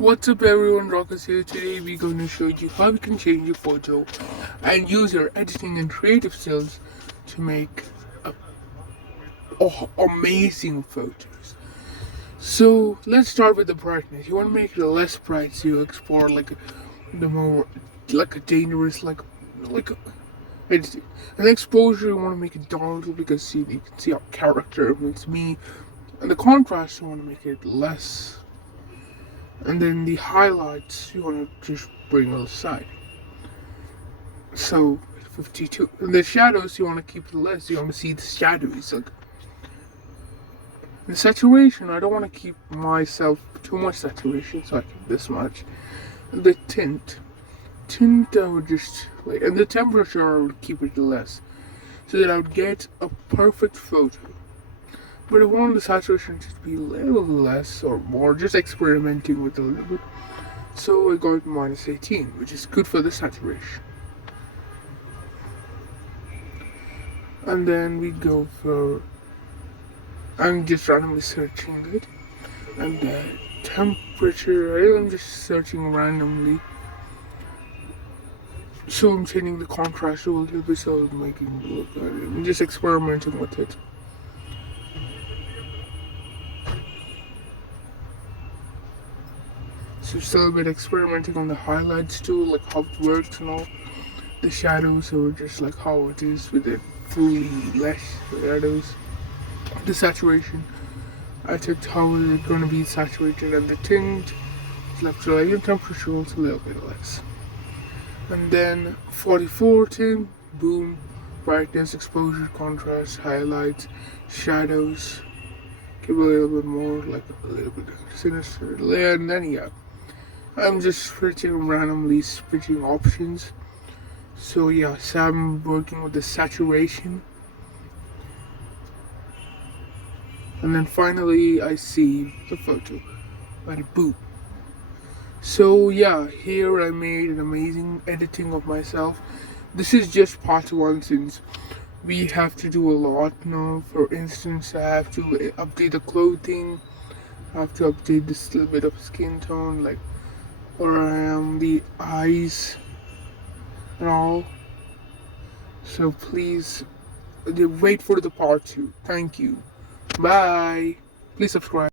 What's up everyone, Rockets here. Today we're going to show you how you can change your photo and use your editing and creative skills to make amazing photos. So let's start with the brightness. You want to make it less bright so you explore the more like a dangerous editing. And exposure you want to make it dark because you can see our character, it's me. And the contrast you want to make it less. And then the highlights you want to just bring on the side. So 52. And the shadows you want to keep it less. You want to see the shadows. Like the saturation, I don't want to keep myself too much saturation, so I keep this much. And the tint I would just and the temperature I would keep it less, so that I would get a perfect photo. But I want the saturation to be a little less or more, just experimenting with a little bit. So I got -18, which is good for the saturation. And then we go for, I'm just randomly searching it. And the temperature, I'm just searching randomly. So I'm changing the contrast a little bit, so I'm making it look at it. I'm just experimenting with it. So still a bit experimenting on the highlights too, like how it works and all. The shadows, so just like how it is with it fully less shadows. The saturation, I checked how it's going to be saturated, and the tint is left to light, and temperature also a little bit less. And then 44 tint, boom, brightness, exposure, contrast, highlights, shadows. Give a little bit more, like a little bit sinister, and then yeah. I'm just randomly switching options. So yeah, so I'm working with the saturation. And then finally I see the photo. Like boom. So yeah, here I made an amazing editing of myself. This is just part 1 since we have to do a lot now. For instance, I have to update the clothing. I have to update this little bit of skin tone, like around the eyes and all. So please wait for the part 2. Thank you. Bye. Please subscribe.